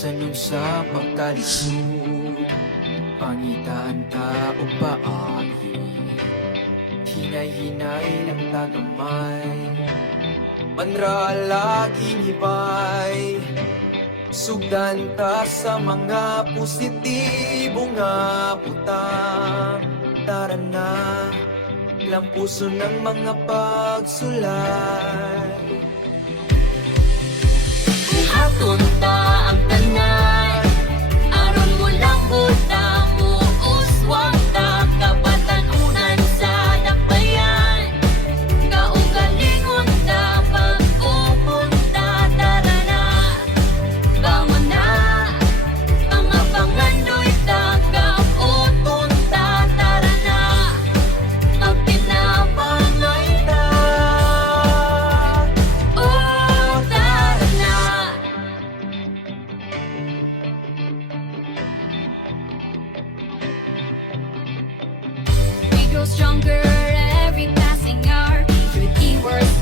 sanong sa pagkalisod, pangitaan ta o paagi, hinay-hinay ng tagamay, manralag inibay. Sugdan ta sa mga positibo nga butang. Tara na, lampuso ng mga pagsulay. Buhaton ta ang tanan, aron mo lang butang mo uswang ta kapatanunan sa dakbayan. Kaugalingon ta pag-upunta, tara na, bangon na, mga pangandoy ta kauton ta, tara na, magpinapangay ta. Oh, tara na. We grow stronger every passing hour through keywords